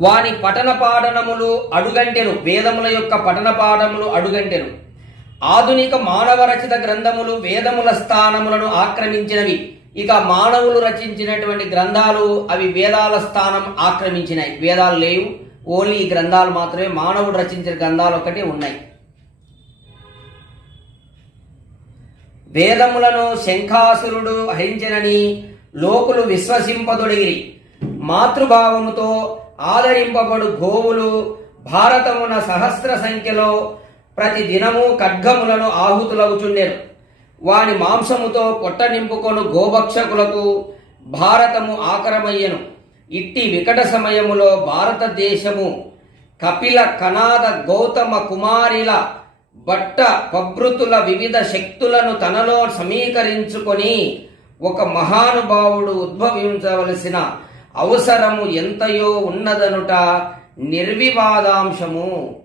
వాని పఠన పాఠనములు అడుగంటెను. వేదముల యొక్క పఠన పాఠములు అడుగంటెను. ఆధునిక మానవ రచిత గ్రంథములు వేదముల స్థానములను ఆక్రమించినవి. ఇక మానవులు రచించినటువంటి గ్రంథాలు అవి వేదాల స్థానం ఆక్రమించినాయి. వేదాలు లేవు, ఓన్లీ ఈ గ్రంథాలు మాత్రమే, మానవుడు రచించిన గ్రంథాలు ఒకటే ఉన్నాయి. వేదములను శంఖాసురుడు హరించెనని లోకులు విశ్వసింపదొడిగిరి. మాతృభావముతో ఆదరింపబడు గోవులు భారతమున సహస్ర సంఖ్యలో ప్రతి దినము ఖడ్గములను ఆహుతులవుచుండెను. వాని మాంసముతో పొట్ట నింపుకొను గోభక్షకులకు భారతము ఆకరమయ్యను. ఇట్టి వికట సమయములో భారతదేశము కపిల కనాద గౌతమ కుమారిల బట్ట పభృతుల వివిధ శక్తులను తనలో సమీకరించుకొని ఒక మహానుభావుడు ఉద్భవించవలసిన అవసరము ఎంతయో ఉన్నదనుట నిర్వివాదాంశము.